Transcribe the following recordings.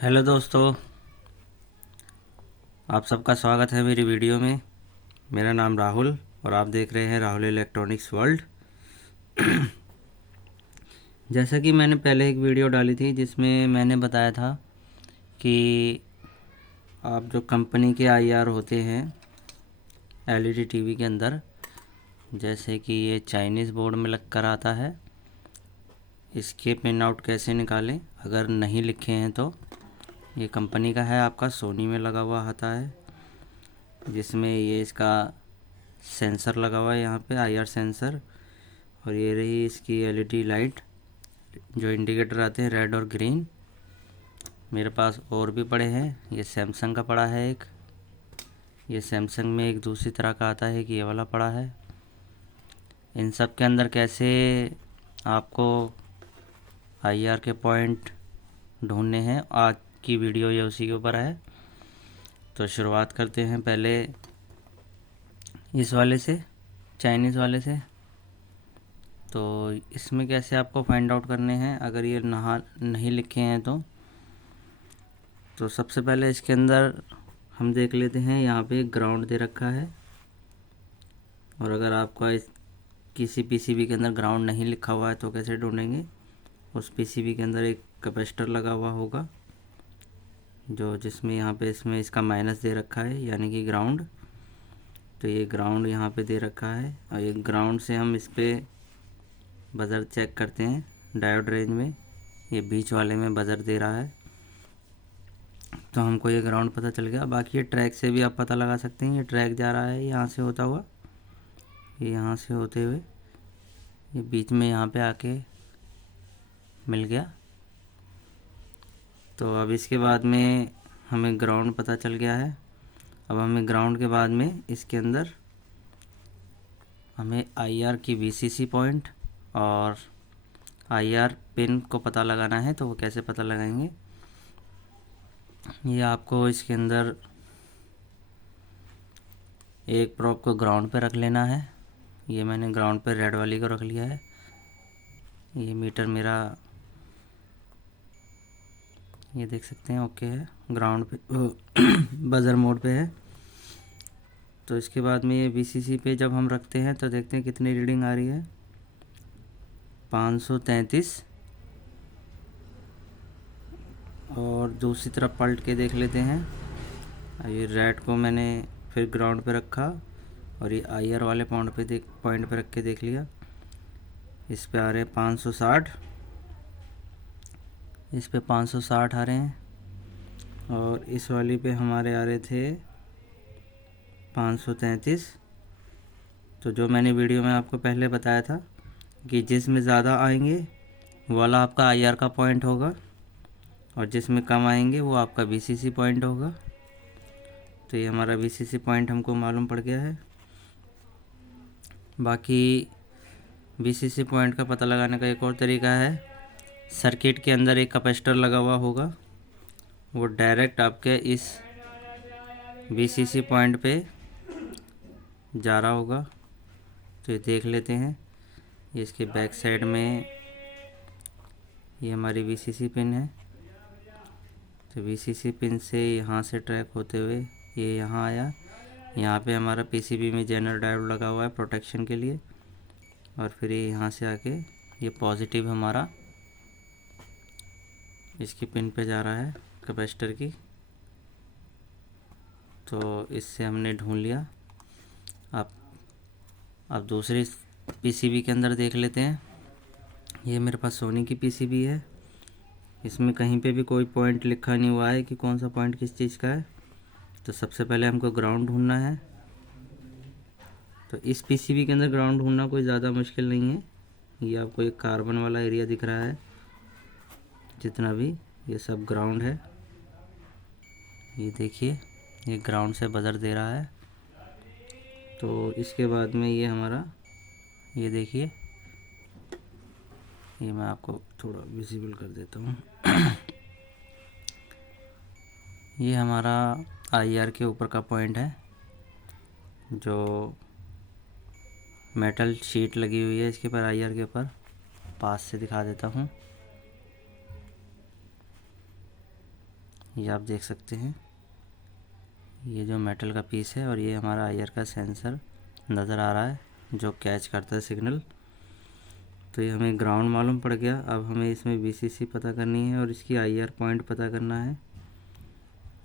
Hello दोस्तों, आप सबका स्वागत है मेरी वीडियो में। मेरा नाम राहुल और आप देख रहे हैं राहुल इलेक्ट्रॉनिक्स वर्ल्ड। जैसा कि मैंने पहले एक वीडियो डाली थी जिसमें मैंने बताया था कि आप जो कंपनी के आईआर होते हैं एलईडी टीवी के अंदर, जैसे कि ये चाइनीज़ बोर्ड में लग कर आता है, इसके पिन आउट कैसे निकालें अगर नहीं लिखे हैं तो। ये कंपनी का है, आपका सोनी में लगा हुआ आता है, जिसमें ये इसका सेंसर लगा हुआ है यहाँ पे आईआर सेंसर। और ये रही इसकी एलईडी लाइट, जो इंडिकेटर आते हैं रेड और ग्रीन। मेरे पास और भी पड़े हैं, ये सैमसंग का पड़ा है एक, ये सैमसंग में एक दूसरी तरह का आता है कि ये वाला पड़ा है। इन सब के अंदर कैसे आपको आईआर के पॉइंट ढूंढने हैं, आज की वीडियो ये उसी के ऊपर है। तो शुरुआत करते हैं पहले इस वाले से, चाइनीज़ वाले से। तो इसमें कैसे आपको फाइंड आउट करने हैं अगर ये नहीं लिखे हैं तो सबसे पहले इसके अंदर हम देख लेते हैं, यहाँ पे ग्राउंड दे रखा है। और अगर आपका किसी पीसीबी के अंदर ग्राउंड नहीं लिखा हुआ है तो कैसे ढूंढेंगे। उस पीसीबी के अंदर एक कैपेसिटर लगा हुआ होगा, जो जिसमें यहाँ पे इसमें इसका माइनस दे रखा है यानी कि ग्राउंड। तो ये ग्राउंड यहाँ पे दे रखा है और ये ग्राउंड से हम इस पर बज़र चेक करते हैं डायोड रेंज में। ये बीच वाले में बज़र दे रहा है तो हमको ये ग्राउंड पता चल गया। बाकी ये ट्रैक से भी आप पता लगा सकते हैं, ये ट्रैक जा रहा है यहाँ से होता हुआ, ये यहाँ से होते हुए ये बीच में यहाँ पे आके मिल गया। तो अब इसके बाद में हमें ग्राउंड पता चल गया है। अब हमें ग्राउंड के बाद में इसके अंदर हमें आईआर की वीसीसी पॉइंट और आईआर पिन को पता लगाना है। तो वो कैसे पता लगाएंगे, ये आपको इसके अंदर एक प्रोब को ग्राउंड पे रख लेना है। ये मैंने ग्राउंड पे रेड वाली को रख लिया है। ये मीटर मेरा ये देख सकते हैं ओके है, ग्राउंड पे बज़र मोड पे है। तो इसके बाद में ये वीसीसी पे जब हम रखते हैं तो देखते हैं कितनी रीडिंग आ रही है, 533। और दूसरी तरफ पलट के देख लेते हैं। ये रेड को मैंने फिर ग्राउंड पे रखा और ये आईआर वाले पॉइंट पे रख के देख लिया। इस पे आ रहे हैं 560, इस पे 560 आ रहे हैं और इस वाली पे हमारे आ रहे थे 533। तो जो मैंने वीडियो में आपको पहले बताया था कि जिसमें ज़्यादा आएंगे वो वाला आपका आईआर का पॉइंट होगा और जिसमें कम आएंगे वो आपका वीसीसी पॉइंट होगा। तो ये हमारा वीसीसी पॉइंट हमको मालूम पड़ गया है। बाकी वीसीसी पॉइंट का पता लगाने का एक और तरीका है, सर्किट के अंदर एक कैपेसिटर लगा हुआ होगा, वो डायरेक्ट आपके इस वीसीसी पॉइंट पे जा रहा होगा। तो ये देख लेते हैं, ये इसके बैक साइड में ये हमारी वीसीसी पिन है। तो वीसीसी पिन से यहाँ से ट्रैक होते हुए ये यहाँ आया। यहाँ पे हमारा पीसीबी में जेनर डायोड लगा हुआ है प्रोटेक्शन के लिए। और फिर ये यहाँ से आके ये पॉजिटिव हमारा इसकी पिन पे जा रहा है कैपेसिटर की। तो इससे हमने ढूंढ लिया। अब दूसरी पीसीबी के अंदर देख लेते हैं। ये मेरे पास सोनी की पीसीबी है, इसमें कहीं पे भी कोई पॉइंट लिखा नहीं हुआ है कि कौन सा पॉइंट किस चीज़ का है। तो सबसे पहले हमको ग्राउंड ढूंढना है। तो इस पीसीबी के अंदर ग्राउंड ढूंढना कोई ज़्यादा मुश्किल नहीं है। ये आपको एक कार्बन वाला एरिया दिख रहा है, जितना भी ये सब ग्राउंड है। ये देखिए ये ग्राउंड से बज़र दे रहा है। तो इसके बाद में ये हमारा ये देखिए, ये मैं आपको थोड़ा विजिबल कर देता हूँ। ये हमारा आईआर के ऊपर का पॉइंट है, जो मेटल शीट लगी हुई है इसके ऊपर आईआर के ऊपर। पास से दिखा देता हूँ। ये आप देख सकते हैं, ये जो मेटल का पीस है और ये हमारा आईआर का सेंसर नज़र आ रहा है जो कैच करता है सिग्नल। तो ये हमें ग्राउंड मालूम पड़ गया। अब हमें इसमें वीसीसी पता करनी है और इसकी आईआर पॉइंट पता करना है।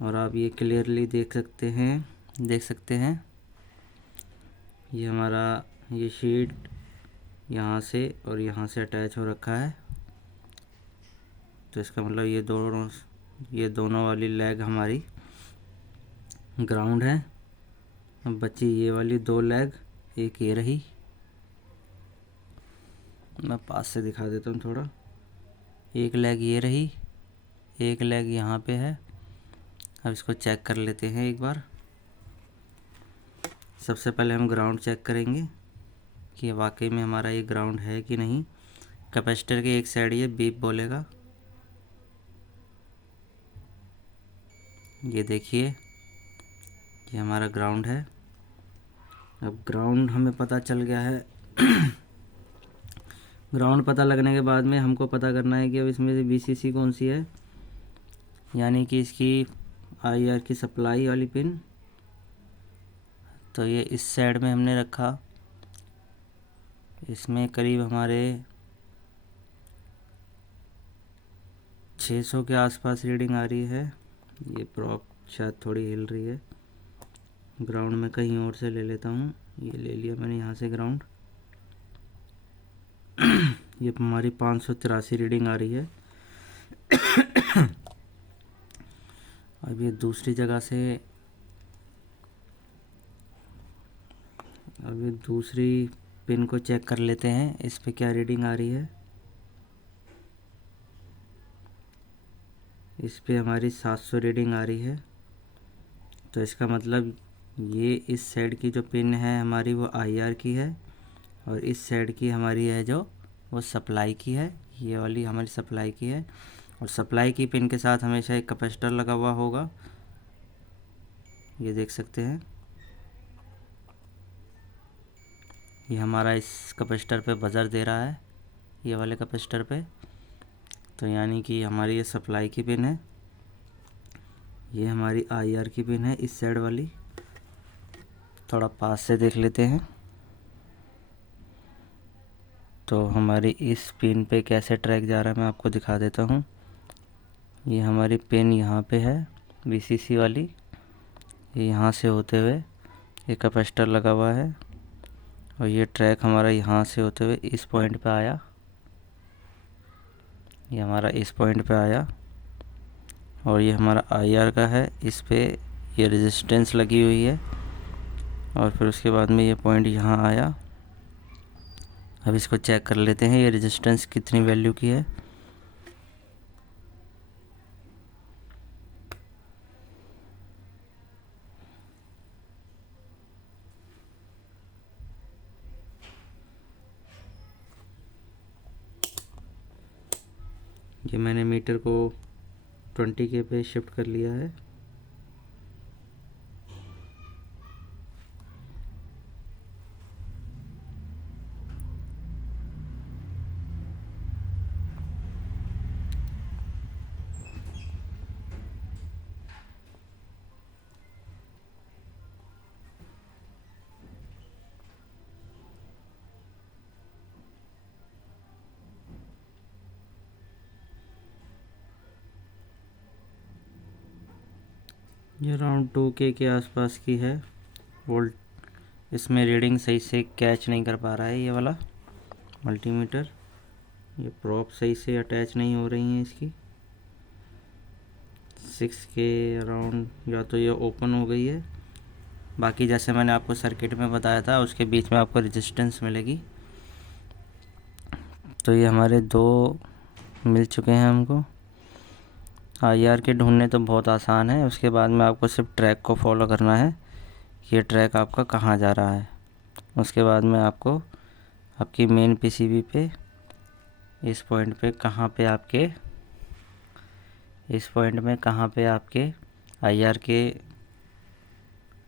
और आप ये क्लियरली देख सकते हैं ये हमारा ये शीट यहाँ से और यहाँ से अटैच हो रखा है। तो इसका मतलब ये दोनों वाली लेग हमारी ग्राउंड है। अब बची ये वाली 2 लेग, एक ये रही, मैं पास से दिखा देता हूँ थोड़ा। एक लेग ये रही, एक लेग यहाँ पे है। अब इसको चेक कर लेते हैं एक बार। सबसे पहले हम ग्राउंड चेक करेंगे कि वाकई में हमारा ये ग्राउंड है कि नहीं। कैपेसिटर के एक साइड ये बीप बोलेगा, ये देखिए ये हमारा ग्राउंड है। अब ग्राउंड हमें पता चल गया है। ग्राउंड पता लगने के बाद में हमको पता करना है कि अब इसमें से वीसीसी कौन सी है, यानी कि इसकी आईआर की सप्लाई वाली पिन। तो ये इस साइड में हमने रखा। इसमें करीब हमारे 600 के आसपास रीडिंग आ रही है। ये प्रॉप शायद थोड़ी हिल रही है। ग्राउंड में कहीं और से ले लेता हूँ। ये ले लिया मैंने यहाँ से ग्राउंड। ये हमारी 583 रीडिंग आ रही है। अब ये दूसरी जगह से, अब ये दूसरी पिन को चेक कर लेते हैं इस पे क्या रीडिंग आ रही है। इस पे हमारी 700 रीडिंग आ रही है। तो इसका मतलब ये इस साइड की जो पिन है हमारी वो आईआर की है और इस साइड की हमारी है जो वो सप्लाई की है। ये वाली हमारी सप्लाई की है और सप्लाई की पिन के साथ हमेशा एक कैपेसिटर लगा हुआ होगा। ये देख सकते हैं, ये हमारा इस कैपेसिटर पे बजर दे रहा है, ये वाले कैपेसिटर पे। तो यानी कि हमारी ये सप्लाई की पिन है, ये हमारी आईआर की पिन है इस साइड वाली। थोड़ा पास से देख लेते हैं तो हमारी इस पिन पे कैसे ट्रैक जा रहा है मैं आपको दिखा देता हूँ। ये हमारी पिन यहाँ पे है वीसीसी वाली, ये यहाँ से होते हुए ये कैपेसिटर लगा हुआ है और ये ट्रैक हमारा यहाँ से होते हुए इस पॉइंट पे आया। ये हमारा इस पॉइंट पे आया और ये हमारा आईआर का है। इस पे ये रेजिस्टेंस लगी हुई है और फिर उसके बाद में ये पॉइंट यहाँ आया। अब इसको चेक कर लेते हैं ये रेजिस्टेंस कितनी वैल्यू की है। ये मैंने मीटर को 20K पे शिफ्ट कर लिया है। ये अराउंड 2K के आसपास की है वोल्ट। इसमें रीडिंग सही से कैच नहीं कर पा रहा है ये वाला मल्टीमीटर। ये प्रॉप सही से अटैच नहीं हो रही हैं इसकी। 6K अराउंड, या तो ये ओपन हो गई है। बाकी जैसे मैंने आपको सर्किट में बताया था उसके बीच में आपको रेजिस्टेंस मिलेगी। तो ये हमारे 2 मिल चुके हैं हमको। आईआर के ढूंढने तो बहुत आसान है, उसके बाद में आपको सिर्फ ट्रैक को फॉलो करना है, ये ट्रैक आपका कहाँ जा रहा है। उसके बाद में आपको आपकी मेन पीसीबी पे इस पॉइंट पे कहाँ पे आपके आईआर के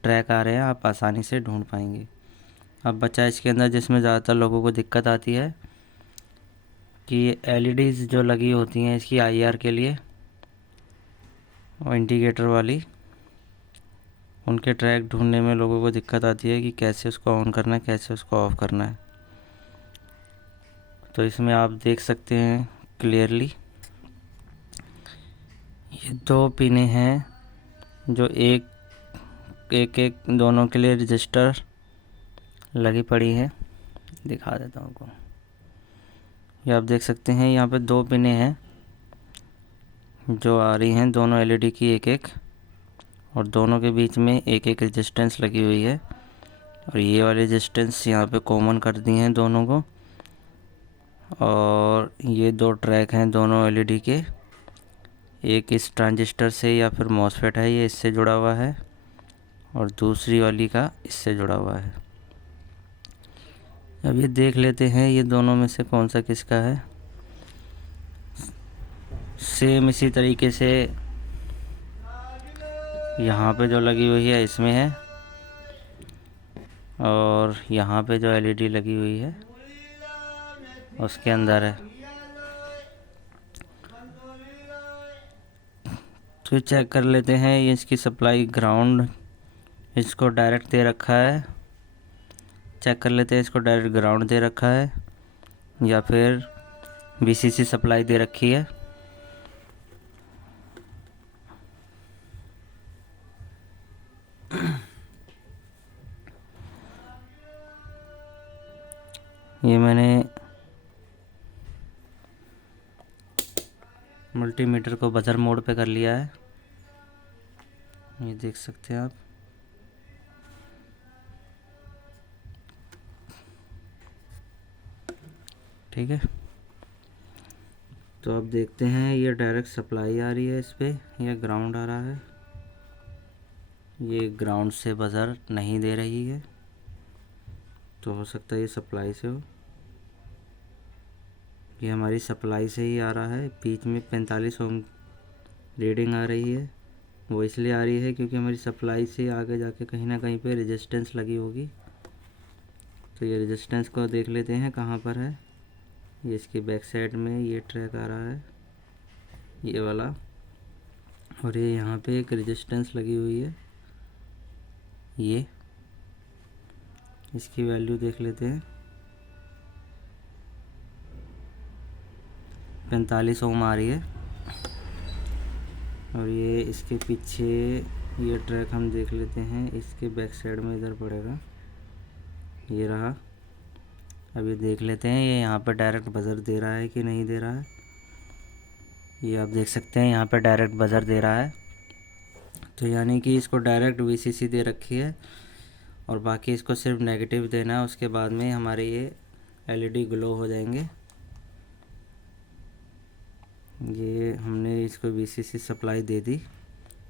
ट्रैक आ रहे हैं आप आसानी से ढूंढ पाएंगे। अब बचा इसके अंदर जिसमें ज़्यादातर लोगों को दिक्कत आती है कि एलईडीज़ जो लगी होती हैं इसकी आईआर के लिए, और इंडिकेटर वाली, उनके ट्रैक ढूंढने में लोगों को दिक्कत आती है कि कैसे उसको ऑन करना है, कैसे उसको ऑफ़ करना है। तो इसमें आप देख सकते हैं क्लियरली, ये 2 पिने हैं जो एक दोनों के लिए रजिस्टर लगी पड़ी है। दिखा देता हूँ आपको, ये आप देख सकते हैं यहाँ पे 2 पिने हैं जो आ रही हैं, दोनों एलईडी की एक और दोनों के बीच में एक रेजिस्टेंस लगी हुई है। और ये वाली रेजिस्टेंस यहाँ पे कॉमन कर दी हैं दोनों को। और ये 2 ट्रैक हैं दोनों एलईडी के, एक इस ट्रांजिस्टर से या फिर मॉसफेट है, ये इससे जुड़ा हुआ है, और दूसरी वाली का इससे जुड़ा हुआ है। अब ये देख लेते हैं ये दोनों में से कौन सा किसका है। सेम इसी तरीके से यहाँ पे जो लगी हुई है इसमें है, और यहाँ पे जो एलईडी लगी हुई है उसके अंदर है। तो चेक कर लेते हैं, ये इसकी सप्लाई ग्राउंड इसको डायरेक्ट दे रखा है। चेक कर लेते हैं इसको डायरेक्ट ग्राउंड दे रखा है या फिर वीसीसी सप्लाई दे रखी है। ये मैंने मल्टीमीटर को बजर मोड पे कर लिया है, ये देख सकते हैं आप। ठीक है, तो अब देखते हैं, ये डायरेक्ट सप्लाई आ रही है इस पे या ग्राउंड आ रहा है। ये ग्राउंड से बजर नहीं दे रही है, तो हो सकता है ये सप्लाई से हो। ये हमारी सप्लाई से ही आ रहा है। बीच में 45 ओम रीडिंग आ रही है, वो इसलिए आ रही है क्योंकि हमारी सप्लाई से आगे जाके कहीं ना कहीं पे रेजिस्टेंस लगी होगी। तो ये रेजिस्टेंस को देख लेते हैं कहाँ पर है। ये इसकी बैक साइड में ये ट्रैक आ रहा है, ये वाला, और ये यहाँ पे एक रेजिस्टेंस लगी हुई है। ये इसकी वैल्यू देख लेते हैं, 45 ओम आ रही है। और ये इसके पीछे ये ट्रैक हम देख लेते हैं, इसके बैक साइड में इधर पड़ेगा, ये रहा। अभी देख लेते हैं ये यहाँ पर डायरेक्ट बजर दे रहा है कि नहीं दे रहा है। ये आप देख सकते हैं यहाँ पर डायरेक्ट बजर दे रहा है, तो यानी कि इसको डायरेक्ट वीसीसी दे रखी है और बाकी इसको सिर्फ नेगेटिव देना है। उसके बाद में हमारे ये एलईडी ग्लो हो जाएंगे। ये हमने इसको वीसीसी सप्लाई दे दी।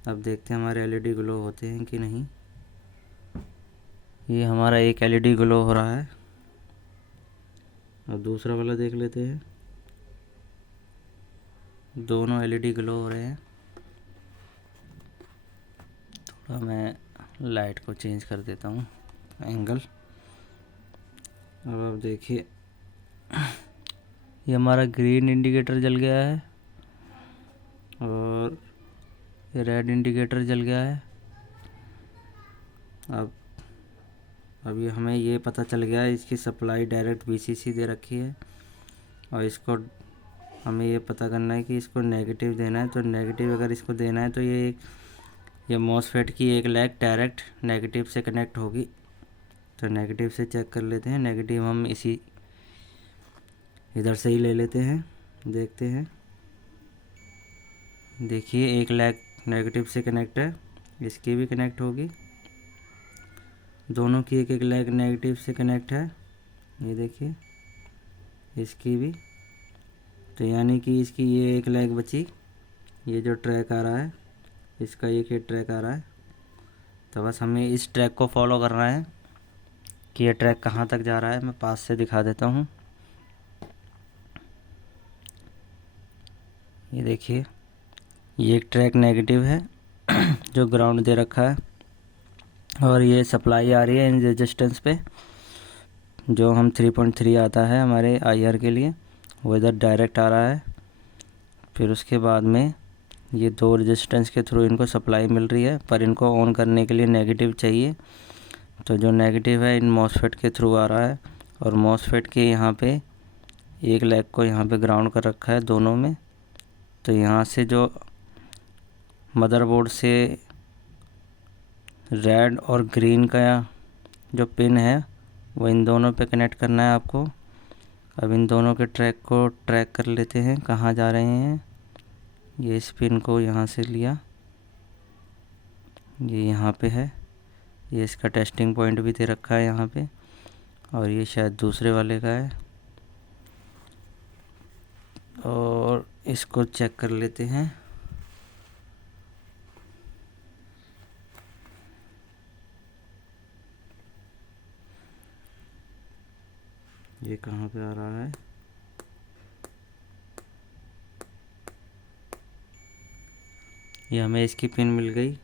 अब देखते हैं हमारे एलईडी ग्लो होते हैं कि नहीं। ये हमारा एक एलईडी ग्लो हो रहा है, और दूसरा वाला देख लेते हैं। दोनों एलईडी ग्लो हो रहे हैं। थोड़ा मैं लाइट को चेंज कर देता हूँ एंगल। अब आप देखिए, ये हमारा ग्रीन इंडिकेटर जल गया है और ये रेड इंडिकेटर जल गया है। अब ये हमें ये पता चल गया है इसकी सप्लाई डायरेक्ट वीसीसी दे रखी है, और इसको हमें ये पता करना है कि इसको नेगेटिव देना है। तो नेगेटिव अगर इसको देना है तो ये मॉसफेट की एक लेग डायरेक्ट नेगेटिव से कनेक्ट होगी। तो नेगेटिव से चेक कर लेते हैं। नेगेटिव हम इसी इधर से ही ले लेते हैं, देखते हैं। देखिए एक लेग नेगेटिव से कनेक्ट है, इसकी भी कनेक्ट होगी। दोनों की एक लेग नेगेटिव से कनेक्ट है, ये देखिए इसकी भी। तो यानी कि इसकी ये एक लेग बची, ये जो ट्रैक आ रहा है इसका एक ही ट्रैक आ रहा है। तो बस हमें इस ट्रैक को फॉलो करना है कि ये ट्रैक कहाँ तक जा रहा है। मैं पास से दिखा देता हूँ। ये देखिए, ये एक ट्रैक नेगेटिव है जो ग्राउंड दे रखा है, और ये सप्लाई आ रही है इन रेजिस्टेंस पे, जो हम 3.3 आता है हमारे आईआर के लिए, वो इधर डायरेक्ट आ रहा है। फिर उसके बाद में ये 2 रेजिस्टेंस के थ्रू इनको सप्लाई मिल रही है, पर इनको ऑन करने के लिए नेगेटिव चाहिए। तो जो नेगेटिव है इन मॉसफेट के थ्रू आ रहा है, और मॉसफेट के यहाँ पे एक लेग को यहाँ पे ग्राउंड कर रखा है दोनों में। तो यहाँ से जो मदरबोर्ड से रेड और ग्रीन का जो पिन है वो इन दोनों पे कनेक्ट करना है आपको। अब इन दोनों के ट्रैक को ट्रैक कर लेते हैं कहाँ जा रहे हैं। ये इस पिन को यहाँ से लिया, ये यहाँ पे है, ये इसका टेस्टिंग पॉइंट भी दे रखा है यहाँ पे, और ये शायद दूसरे वाले का है। और इसको चेक कर लेते हैं। ये कहाँ पे आ रहा है, ये हमें इसकी पिन मिल गई।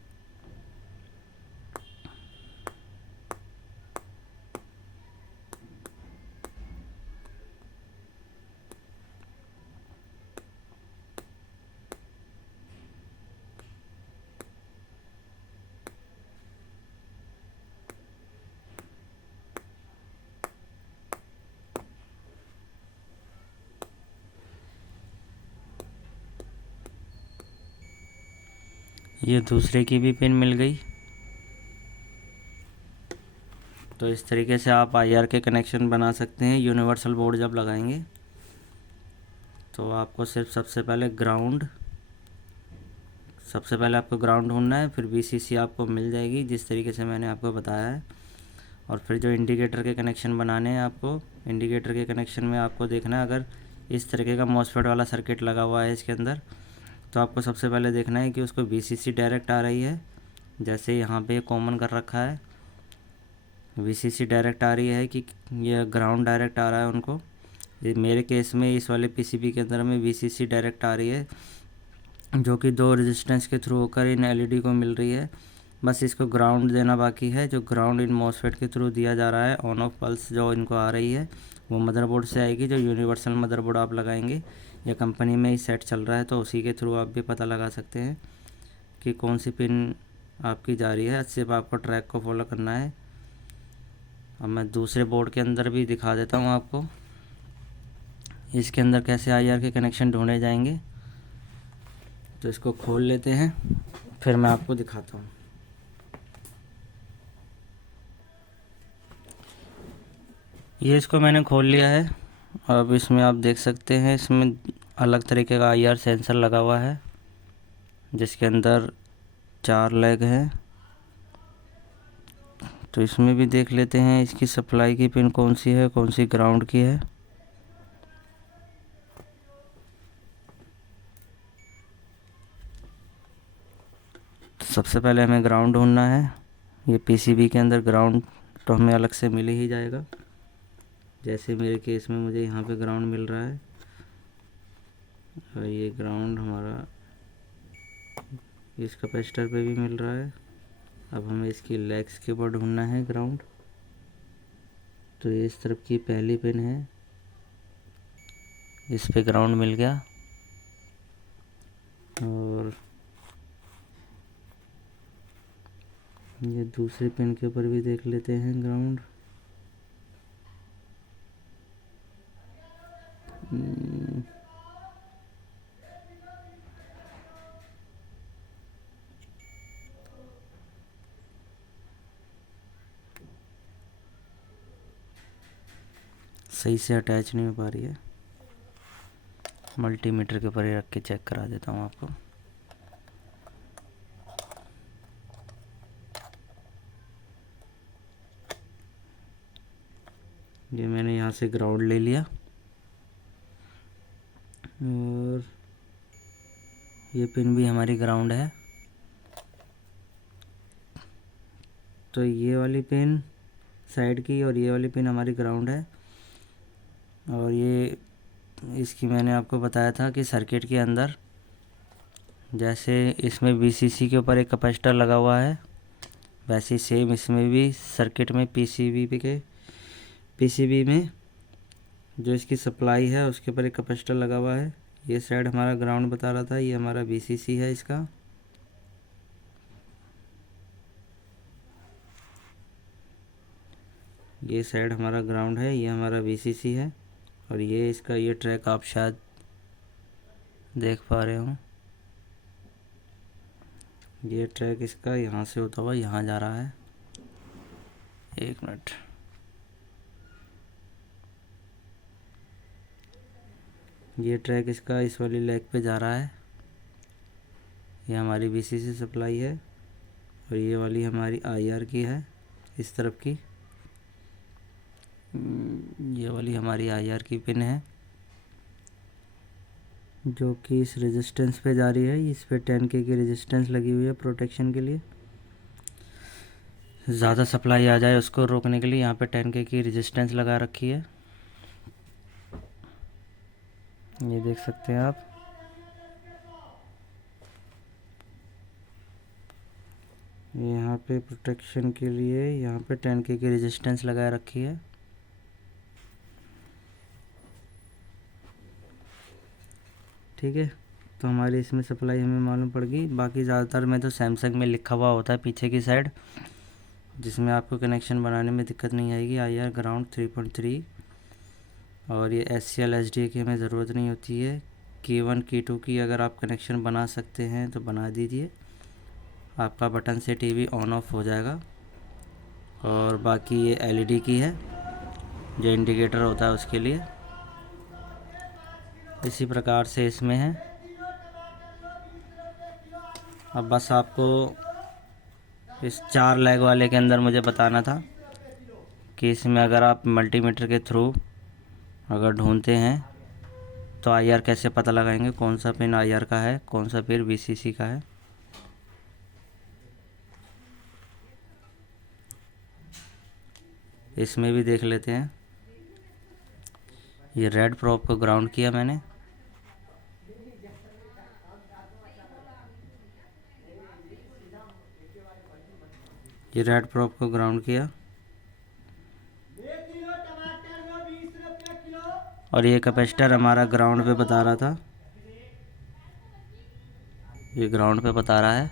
ये दूसरे की भी पिन मिल गई। तो इस तरीके से आप आईआर के कनेक्शन बना सकते हैं यूनिवर्सल बोर्ड जब लगाएंगे। तो आपको सिर्फ सबसे पहले आपको ग्राउंड ढूंढना है, फिर वीसीसी आपको मिल जाएगी जिस तरीके से मैंने आपको बताया है। और फिर जो इंडिकेटर के कनेक्शन बनाने हैं आपको, इंडिकेटर के कनेक्शन में आपको देखना है अगर इस तरीके का मॉसफेट वाला सर्किट लगा हुआ है इसके अंदर, तो आपको सबसे पहले देखना है कि उसको वीसीसी डायरेक्ट आ रही है। जैसे यहाँ पे कॉमन कर रखा है, वीसीसी डायरेक्ट आ रही है कि ये ग्राउंड डायरेक्ट आ रहा है उनको। ये मेरे केस में इस वाले पीसीबी के अंदर में वीसीसी डायरेक्ट आ रही है, जो कि 2 रेजिस्टेंस के थ्रू होकर इन एलईडी को मिल रही है। बस इसको ग्राउंड देना बाकी है। जो ग्राउंड इन मॉसफेट के थ्रू दिया जा रहा है, ऑन ऑफ पल्स जो इनको आ रही है वो मदरबोर्ड से आएगी। जो यूनिवर्सल मदरबोर्ड आप लगाएंगे, या कंपनी में ही सेट चल रहा है तो उसी के थ्रू आप भी पता लगा सकते हैं कि कौन सी पिन आपकी जा रही है। सिर्फ आपको ट्रैक को फॉलो करना है। अब मैं दूसरे बोर्ड के अंदर भी दिखा देता हूँ आपको, इसके अंदर कैसे आईआर के कनेक्शन ढूंढे जाएंगे। तो इसको खोल लेते हैं, फिर मैं आपको दिखाता हूँ। ये इसको मैंने खोल लिया है। अब इसमें आप देख सकते हैं इसमें अलग तरीके का आईआर सेंसर लगा हुआ है, जिसके अंदर 4 लेग हैं। तो इसमें भी देख लेते हैं इसकी सप्लाई की पिन कौन सी है, कौन सी ग्राउंड की है। तो सबसे पहले हमें ग्राउंड ढूंढना है। ये पीसीबी के अंदर ग्राउंड तो हमें अलग से मिल ही जाएगा। जैसे मेरे केस में मुझे यहाँ पे ग्राउंड मिल रहा है, और ये ग्राउंड हमारा इस कैपेसिटर पे भी मिल रहा है। अब हमें इसकी लेग्स के ऊपर ढूंढना है ग्राउंड। तो ये इस तरफ की पहली पिन है, इस पे ग्राउंड मिल गया। और ये दूसरी पिन के ऊपर भी देख लेते हैं ग्राउंड। सही से अटैच नहीं हो पा रही है। मल्टीमीटर के ऊपर रख के चेक करा देता हूँ आपको। ये मैंने यहाँ से ग्राउंड ले लिया, और ये पिन भी हमारी ग्राउंड है। तो ये वाली पिन साइड की और ये वाली पिन हमारी ग्राउंड है। और ये इसकी मैंने आपको बताया था कि सर्किट के अंदर जैसे इसमें वीसीसी के ऊपर एक कैपेसिटर लगा हुआ है, वैसे ही सेम इसमें भी सर्किट में पीसीबी में जो इसकी सप्लाई है उसके ऊपर एक कैपेसिटर लगा हुआ है। ये साइड हमारा ग्राउंड बता रहा था, ये हमारा VCC है इसका। ये साइड हमारा ग्राउंड है, ये हमारा VCC है। और ये इसका ये ट्रैक आप शायद देख पा रहे हो। ये ट्रैक इसका यहाँ से होता हुआ यहाँ जा रहा है। एक मिनट, ये ट्रैक इसका इस वाली लेग पे जा रहा है। ये हमारी VCC सप्लाई है और ये वाली हमारी IR की है इस तरफ की। ये वाली हमारी IR की पिन है जो कि इस रेजिस्टेंस पे जा रही है। इस पे 10K की रेजिस्टेंस लगी हुई है प्रोटेक्शन के लिए, ज़्यादा सप्लाई आ जाए उसको रोकने के लिए। यहाँ पे 10K की रेजिस्टेंस लगा रखी है, ये देख सकते हैं आप। यहाँ पे प्रोटेक्शन के लिए यहाँ पे 10K की रेजिस्टेंस लगा रखी है। ठीक है, तो हमारी इसमें सप्लाई हमें मालूम पड़ गई। बाकी ज़्यादातर में तो सैमसंग में लिखा हुआ होता है पीछे की साइड, जिसमें आपको कनेक्शन बनाने में दिक्कत नहीं आएगी। IR ग्राउंड 3.3 और ये SCL SDA की हमें ज़रूरत नहीं होती है। Key1 Key2 की अगर आप कनेक्शन बना सकते हैं तो बना दीजिए, आपका बटन से टीवी ऑन ऑफ हो जाएगा। और बाकी ये LED की है जो इंडिकेटर होता है उसके लिए। इसी प्रकार से इसमें है। अब बस आपको इस 4 लेग वाले के अंदर मुझे बताना था कि इसमें अगर आप मल्टीमीटर के थ्रू अगर ढूंढते हैं तो IR कैसे पता लगाएंगे, कौन सा पिन IR का है, कौन सा पिन VCC का है। इसमें भी देख लेते हैं। ये रेड प्रोब को ग्राउंड किया मैंने। ये रेड प्रोब को ग्राउंड किया और ये कैपेसिटर हमारा ग्राउंड पे बता रहा था, ये ग्राउंड पे बता रहा है।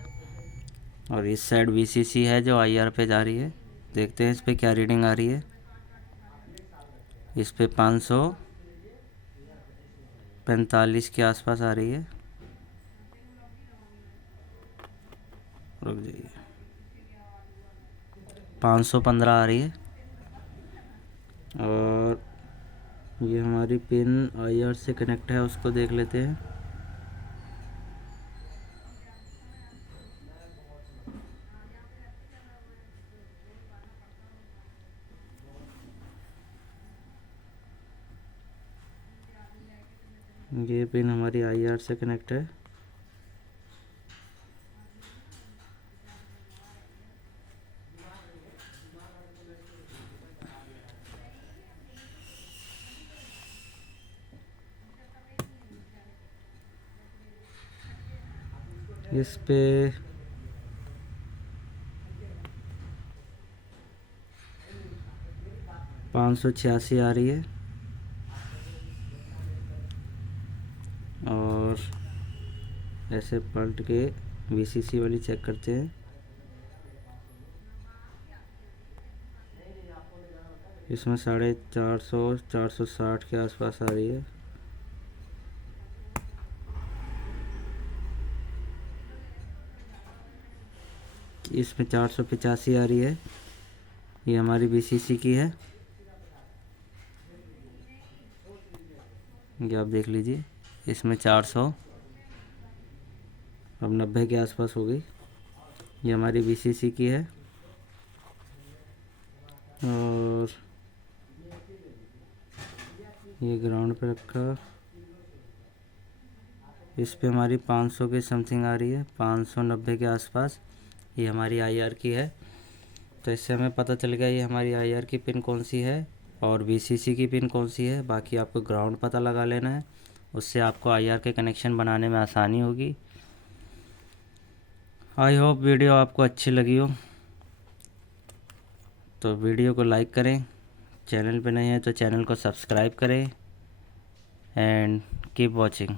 और इस साइड VCC है जो IR पे जा रही है। देखते हैं इस पे क्या रीडिंग आ रही है। इस पे 545 के आसपास आ रही है। रुक जाइए, 515 आ रही है। और ये हमारी पिन IR से कनेक्ट है, उसको देख लेते हैं। ये पिन हमारी IR से कनेक्ट है। इस पे 586 आ रही है। और ऐसे पलट के VCC वाली चेक करते हैं। इसमें 450 460 के आसपास आ रही है। इसमें 485 आ रही है, ये हमारी VCC की है। ये आप देख लीजिए, इसमें 400 अब 90 के आसपास हो गई। ये हमारी VCC की है। और ये ग्राउंड पे रखा, इस पे हमारी 500 के समथिंग आ रही है, 590 के आसपास। ये हमारी IR की है। तो इससे हमें पता चल गया ये हमारी IR की पिन कौन सी है और VCC की पिन कौन सी है। बाकी आपको ग्राउंड पता लगा लेना है, उससे आपको IR के कनेक्शन बनाने में आसानी होगी। आई होप वीडियो आपको अच्छी लगी हो, तो वीडियो को लाइक करें, चैनल पे नए हैं तो चैनल को सब्सक्राइब करें एंड कीप वॉचिंग।